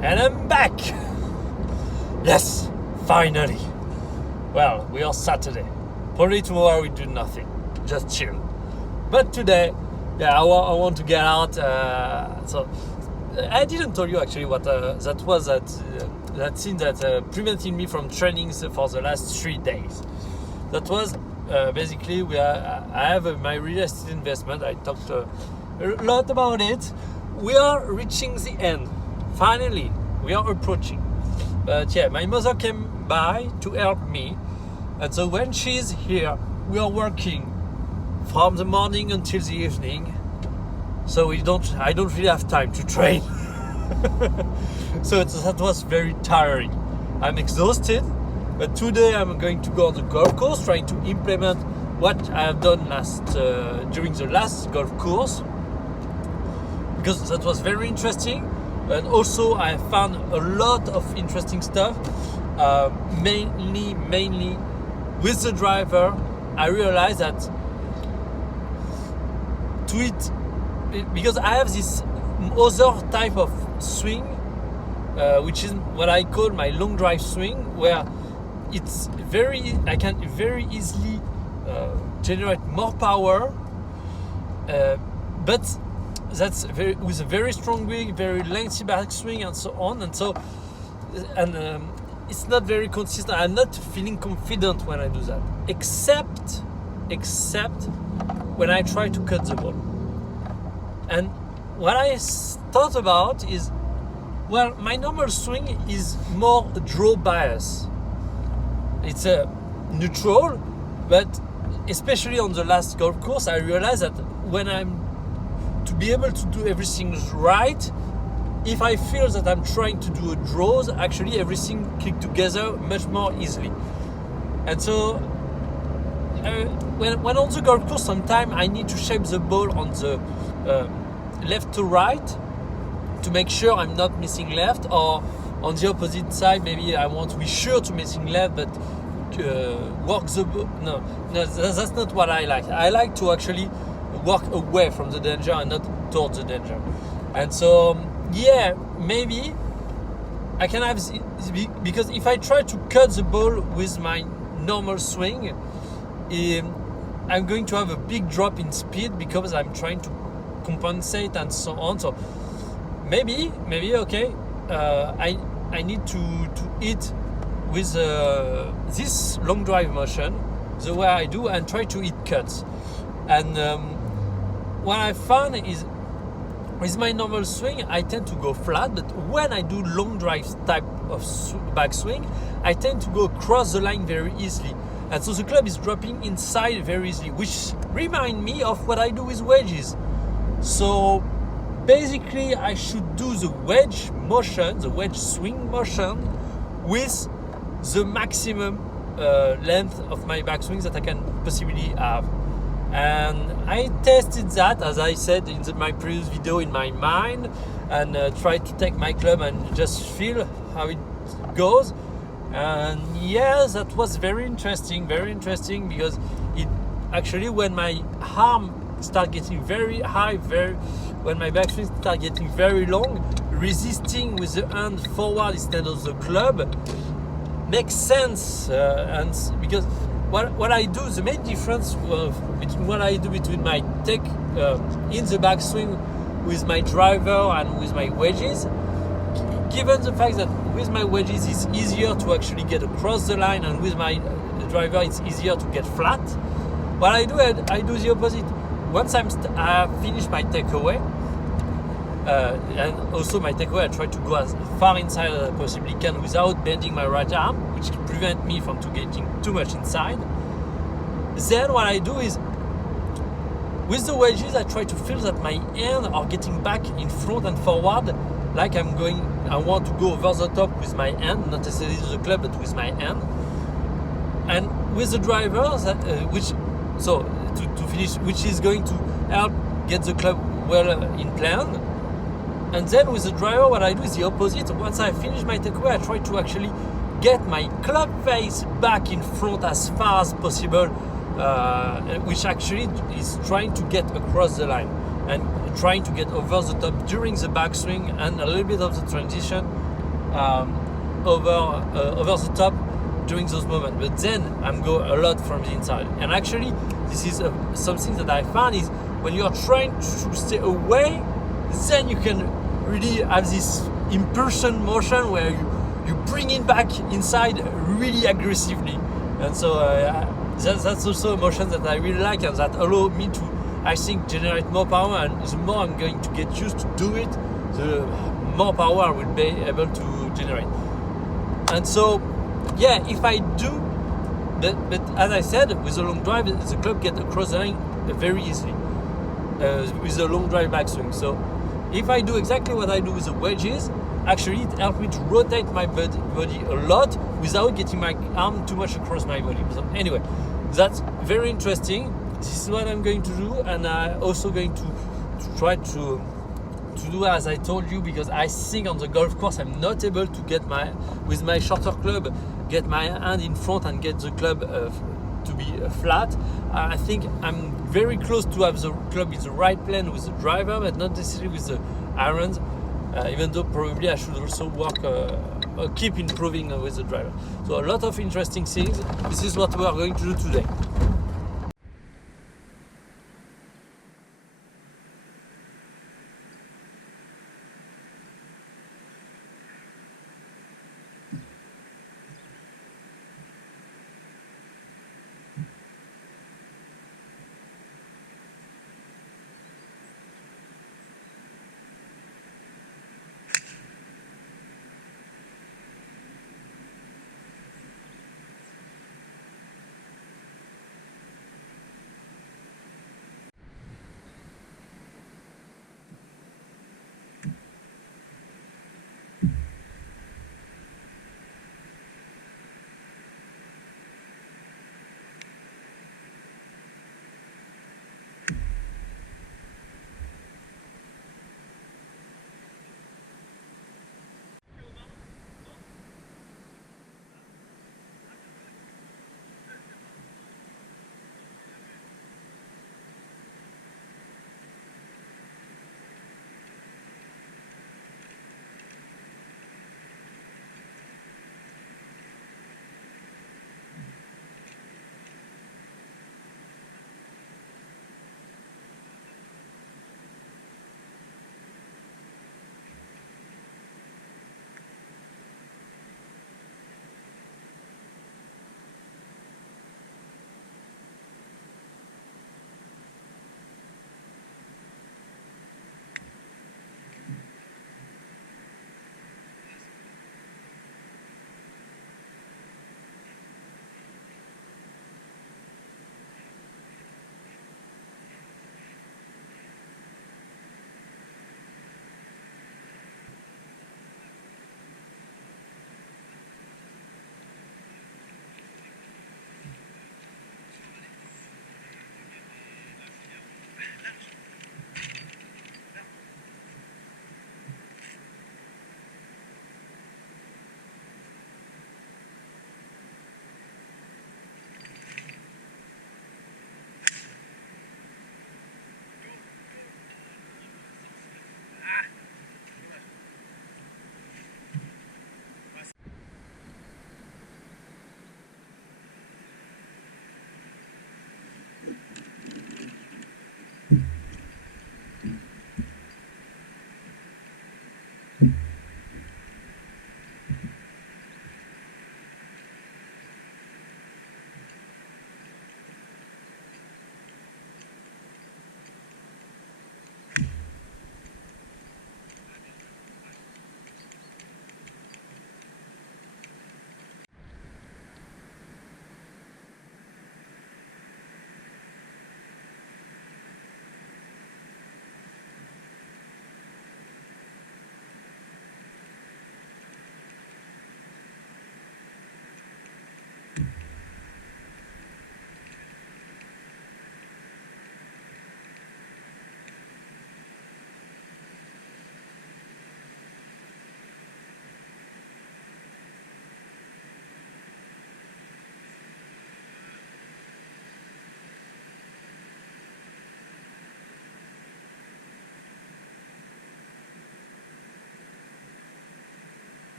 And I'm back! Yes, finally! Well, we are Saturday. Probably tomorrow we do nothing, just chill. But today, I want to get out. So I didn't tell you actually what that was that thing that prevented me from training for the last 3 days. That was basically I have my real estate investment. I talked a lot about it. We are reaching the end. Finally, we are approaching. But yeah, my mother came by to help me, and so when she's here, we are working from the morning until the evening. So I don't really have time to train. So that was very tiring. I'm exhausted, but today I'm going to go on the golf course, trying to implement what I have done during the last golf course, because that was very interesting. And also I found a lot of interesting stuff, mainly with the driver. I realized that because I have this other type of swing, which is what I call my long drive swing, where I can very easily generate more power, but that's with a very strong wing, very lengthy backswing, and so on. And it's not very consistent. I'm not feeling confident when I do that, except when I try to cut the ball. And what I thought about is, well, my normal swing is more draw bias. It's a neutral, but especially on the last golf course, I realized that when to be able to do everything right, if I feel that I'm trying to do a draws, actually everything click together much more easily. And so when on the golf course, sometimes I need to shape the ball on the left to right to make sure I'm not missing left, or on the opposite side, maybe I want to be sure to missing left, but work the ball. No, that's not what I like. I like to actually walk away from the danger and not towards the danger. And so yeah, maybe I can have, because if I try to cut the ball with my normal swing, I'm going to have a big drop in speed because I'm trying to compensate and so on. So maybe okay, I need to hit with this long drive motion the way I do, and try to hit cuts. And what I found is, with my normal swing, I tend to go flat, but when I do long drive type of backswing, I tend to go across the line very easily. And so the club is dropping inside very easily, which reminds me of what I do with wedges. So basically, I should do the wedge motion, the wedge swing motion, with the maximum length of my backswing that I can possibly have. And I tested that, as I said in my previous video, in my mind, and tried to take my club and just feel how it goes. And yeah, that was very interesting, because it actually, when my arm start getting very high, when my backswing start getting very long, resisting with the hand forward instead of the club makes sense. And because what I do, the main difference between what I do between my take in the backswing with my driver and with my wedges, given the fact that with my wedges it's easier to actually get across the line, and with my driver it's easier to get flat, what I do the opposite. Once I finish my takeaway, and also my takeaway, I try to go as far inside as I possibly can without bending my right arm, which prevent me from getting too much inside. Then what I do is, with the wedges, I try to feel that my hands are getting back in front and forward, like I want to go over the top with my hand, not necessarily the club, but with my hand. And with the driver, to finish, which is going to help get the club well in plan. And then with the driver, what I do is the opposite. Once I finish my takeaway, I try to actually get my club face back in front as far as possible, which actually is trying to get across the line. and trying to get over the top during the backswing and a little bit of the transition over the top during those moments. But then I'm go a lot from the inside. And actually, this is something that I found is when you are trying to stay away, then you can really have this impulsion motion where you bring it back inside really aggressively. And so that's also a motion that I really like and that allow me to, I think, generate more power. And the more I'm going to get used to do it, the more power I will be able to generate. And so, yeah, if I do, but as I said, with a long drive, the club gets across the line very easily with a long drive backswing. So if I do exactly what I do with the wedges, actually it helps me to rotate my body a lot without getting my arm too much across my body. So anyway, that's very interesting. This is what I'm going to do, and I'm also going to try to do as I told you, because I think on the golf course I'm not able to get with my shorter club, get my hand in front and get the club to be flat. I think I'm very close to have the club in the right plane with the driver, but not necessarily with the irons, even though probably I should also work, keep improving with the driver. So a lot of interesting things. This is what we are going to do today.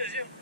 deuxième.